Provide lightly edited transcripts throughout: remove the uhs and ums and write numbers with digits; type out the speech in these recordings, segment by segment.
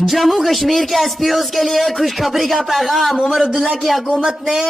जम्मू कश्मीर के एसपीओज के लिए खुशखबरी का पैगाम। उमर अब्दुल्ला की हुकूमत ने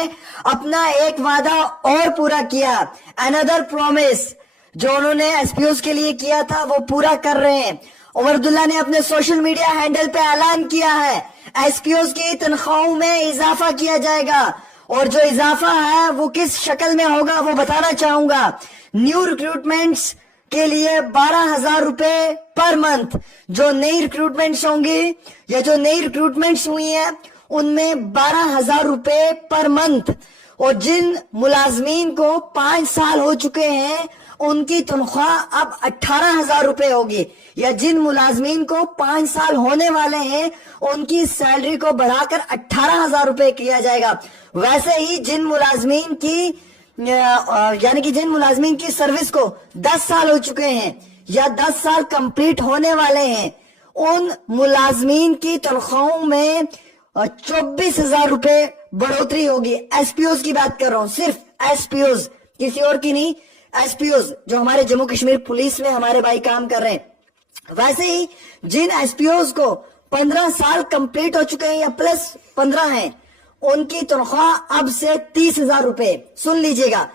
अपना एक वादा और पूरा किया। अनदर प्रॉमिस जो उन्होंने एसपीओज के लिए किया था वो पूरा कर रहे हैं। उमर अब्दुल्ला ने अपने सोशल मीडिया हैंडल पे ऐलान किया है एसपीओज की तनख्वाहों में इजाफा किया जाएगा, और जो इजाफा है वो किस शक्ल में होगा वो बताना चाहूंगा। न्यू रिक्रूटमेंट्स के लिए 12,000 रुपए पर मंथ जो नई रिक्रूटमेंट्स होंगी या जो नई रिक्रूटमेंट्स हुई हैं उनमें 12,000 रुपए पर मंथ, और जिन मुलाजमीन को 5 साल हो चुके हैं उनकी तनख्वाह अब 18,000 रुपए होगी, या जिन मुलाजमीन को 5 साल होने वाले हैं उनकी सैलरी को बढ़ाकर 18,000 रुपए किया जाएगा। वैसे ही जिन मुलाजमीन की यानी कि जिन मुलाजमीन की सर्विस को 10 साल हो चुके हैं या 10 साल कंप्लीट होने वाले हैं उन मुलाजमीन की तनख्वाहों में 24,000 रुपए बढ़ोतरी होगी। एसपीओज की बात कर रहा हूं, सिर्फ एसपीओज, किसी और की नहीं। एसपीओज जो हमारे जम्मू कश्मीर पुलिस में हमारे भाई काम कर रहे हैं। वैसे ही जिन एसपीओज को 15 साल कंप्लीट हो चुके हैं या प्लस 15 हैं उनकी तनख्वाह अब से 30,000 रुपए। सुन लीजिएगा,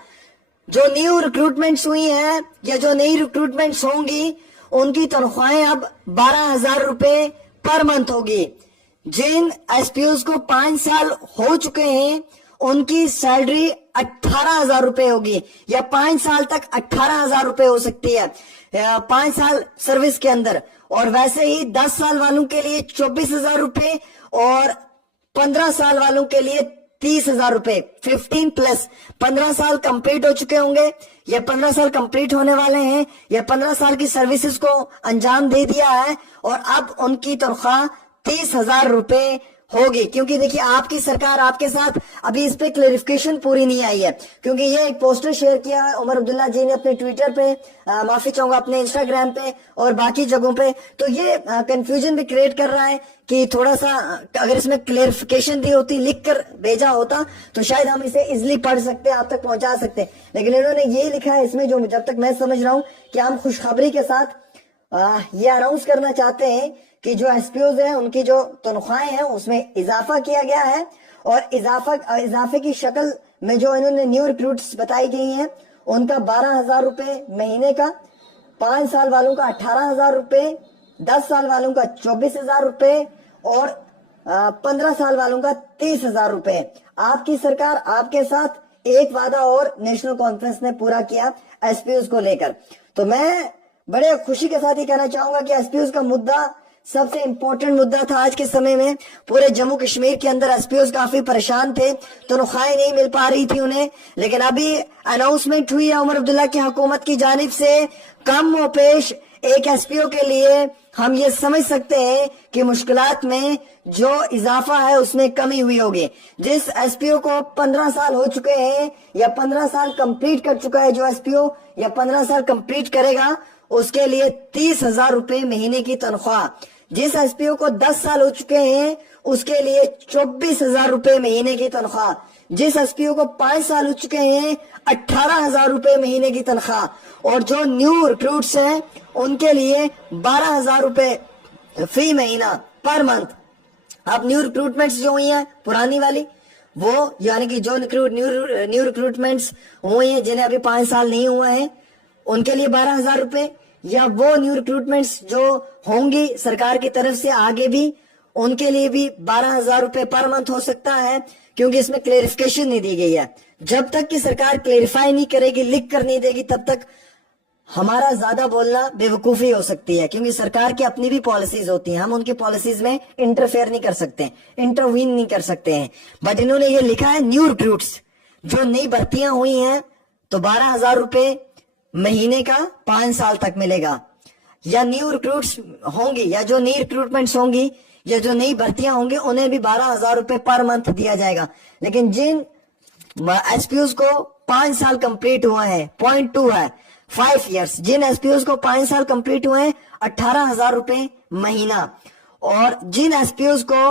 जो न्यू रिक्रूटमेंट्स हुई हैं या जो नई रिक्रूटमेंट्स होंगी उनकी तनख्वाहें अब 12,000 रुपए पर मंथ होगी। जिन एसपीओज को 5 साल हो चुके हैं उनकी सैलरी 18,000 रुपए होगी, या 5 साल तक 18,000 रुपए हो सकती है 5 साल सर्विस के अंदर। और वैसे ही 10 साल वालों के लिए 24,000 रुपए और 15 साल वालों के लिए 30,000 रुपए। 15 प्लस 15 साल कंप्लीट हो चुके होंगे या 15 साल कंप्लीट होने वाले हैं या 15 साल की सर्विसेज को अंजाम दे दिया है, और अब उनकी तनख्वाह 30,000 रुपए होगी। क्योंकि देखिए आपकी सरकार आपके साथ अभी इस पे क्लेरिफिकेशन पूरी नहीं आई है, क्योंकि ये एक पोस्टर शेयर किया है उमर अब्दुल्ला जी ने अपने ट्विटर पे, माफी चाहूंगा अपने इंस्टाग्राम पे और बाकी जगहों पे, तो ये कंफ्यूजन भी क्रिएट कर रहा है कि थोड़ा सा अगर इसमें क्लेरिफिकेशन दी होती, लिख कर भेजा होता तो शायद हम इसे इजिली पढ़ सकते, आप तक पहुंचा सकते। लेकिन इन्होंने ये लिखा है इसमें, जो जब तक मैं समझ रहा हूँ कि हम खुशखबरी के साथ ये अनाउंस करना चाहते हैं कि जो एसपीओज हैं उनकी जो तनख्वाहें हैं उसमें इजाफा किया गया है, और इजाफे की शक्ल में जो इन्होंने न्यू रिक्रूट्स बताई गई हैं उनका 12,000 रुपए महीने का, 5 साल वालों का 18,000 रुपए, 10 साल वालों का 24,000 रुपए और 15 साल वालों का 30,000 रुपए। आपकी सरकार आपके साथ एक वादा और नेशनल कॉन्फ्रेंस ने पूरा किया एसपीओज को लेकर। तो मैं बड़े खुशी के साथ ही कहना चाहूंगा कि एसपीओज का मुद्दा सबसे इंपॉर्टेंट मुद्दा था आज के समय में। पूरे जम्मू कश्मीर के अंदर एसपीओज काफी परेशान थे, तनख्वाहें नहीं मिल पा रही थी उन्हें। लेकिन अभी अनाउंसमेंट हुई है उमर अब्दुल्ला की हुकूमत की जानिब से, कम व पेश एक एसपीओ के लिए हम ये समझ सकते हैं कि मुश्किलात में जो इजाफा है उसमें कमी हुई होगी। जिस एसपीओ को 15 साल हो चुके हैं या 15 साल कंप्लीट कर चुका है जो एसपीओ, या 15 साल कंप्लीट करेगा, उसके लिए 30,000 रुपए महीने की तनख्वाह। जिस एसपीओ को 10 साल हो चुके हैं उसके लिए 24,000 रुपए महीने की तनख्वाह। जिस एसपीओ को 5 साल हो चुके हैं 18,000 रुपए महीने की तनख्वाह, और जो न्यू रिक्रूट्स हैं उनके लिए 12,000 रुपए फी महीना पर मंथ। अब न्यू रिक्रूटमेंट्स जो हुई हैं पुरानी वाली वो, यानी कि जो न्यू रिक्रूटमेंट्स हुई हैं जिन्हें अभी 5 साल नहीं हुआ है उनके लिए 12,000 रुपए, या वो न्यू रिक्रूटमेंट्स जो होंगी सरकार की तरफ से आगे भी उनके लिए भी 12,000 रुपए पर मंथ हो सकता है, क्योंकि इसमें क्लेरिफिकेशन नहीं दी गई है। जब तक कि सरकार क्लेरिफाई नहीं करेगी, लिख कर नहीं देगी, तब तक हमारा ज्यादा बोलना बेवकूफी हो सकती है, क्योंकि सरकार की अपनी भी पॉलिसीज होती हैं, हम उनकी पॉलिसीज में इंटरफेयर नहीं कर सकते, इंटरवीन नहीं कर सकते हैं। बट इन्होंने ये लिखा है न्यू रिक्रूट्स जो नई भर्तियां हुई हैं तो 12,000 रुपए महीने का 5 साल तक मिलेगा, या न्यू रिक्रूट्स होंगी या जो नई रिक्रूटमेंट्स होंगी या जो नई भर्तियां होंगी उन्हें भी 12,000 रुपए पर मंथ दिया जाएगा। लेकिन जिन एसपीओज को 5 साल कंप्लीट हुआ है, पॉइंट 2 है 5 इयर्स, जिन एसपीओज को 5 साल कंप्लीट हुए हैं 18,000 रुपए महीना, और जिन एसपीओज को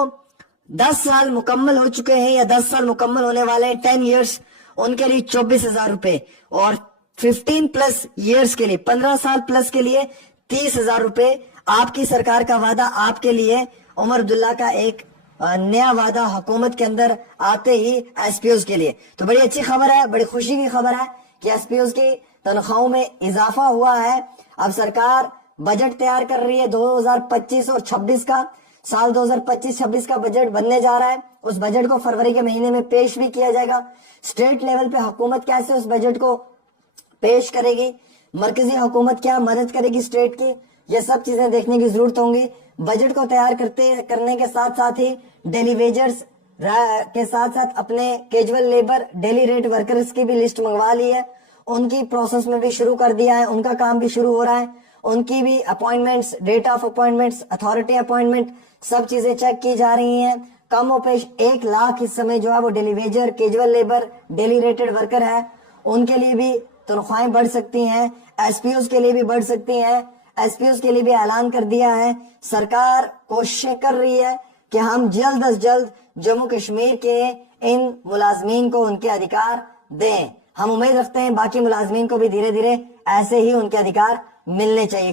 10 साल मुकम्मल हो चुके हैं या 10 साल मुकम्मल होने वाले हैं 10 इयर्स, उनके लिए 24,000 रुपए, और 15 प्लस ईयर्स के लिए 15 साल प्लस के लिए 30,000 रुपए آپ کی سرکار کا وعدہ آپ کے لیے عمر عبداللہ کا ایک نیا وعدہ حکومت کے اندر آتے ہی ایس پی اوز کے لیے. تو بڑی اچھی خبر ہے, بڑی خوشی کی خبر ہے کہ ایس پی اوز کی تنخواہوں میں اضافہ ہوا ہے. اب سرکار بجٹ تیار کر رہی ہے 2025 اور 26 کا. سال 2025-26 کا بجٹ بننے جا رہا ہے. اس بجٹ کو فروری کے مہینے میں پیش بھی کیا جائے گا. اسٹیٹ لیول پہ حکومت کیسے اس بجٹ کو پیش کرے گی, مرکزی حکومت کیا مدد کرے گی اسٹیٹ کی, یہ سب چیزیں دیکھنے کی ضرورت ہوں گی. بجٹ کو تیار کرنے کے ساتھ ساتھ ہی ڈیلی ویجرز کے ساتھ ساتھ اپنے casual labour daily rate workers کی بھی لسٹ منگوا لی ہے. ان کی پروسیس میں بھی شروع کر دیا ہے, ان کا کام بھی شروع ہو رہا ہے. ان کی بھی appointments, date of appointments, authority appointment سب چیزیں چیک کی جا رہی ہیں. کم و پیش 1 لاکھ اس سمے جو ہے وہ daily wager, casual labour, daily rated worker ہے. ان کے لیے بھی تنخواہیں بڑھ سکتی ہیں, ایس پی اوز کے لیے بھی بڑھ سکتی ہیں. ایس پی اوز کے لیے بھی اعلان کر دیا ہے. سرکار کوششیں کر رہی ہے کہ ہم جلد از جلد جموں کشمیر کے ان ملازمین کو ان کے ادھیکار دیں. ہم امید رکھتے ہیں باقی ملازمین کو بھی دھیرے دھیرے ایسے ہی ان کے ادھیکار ملنے چاہیے.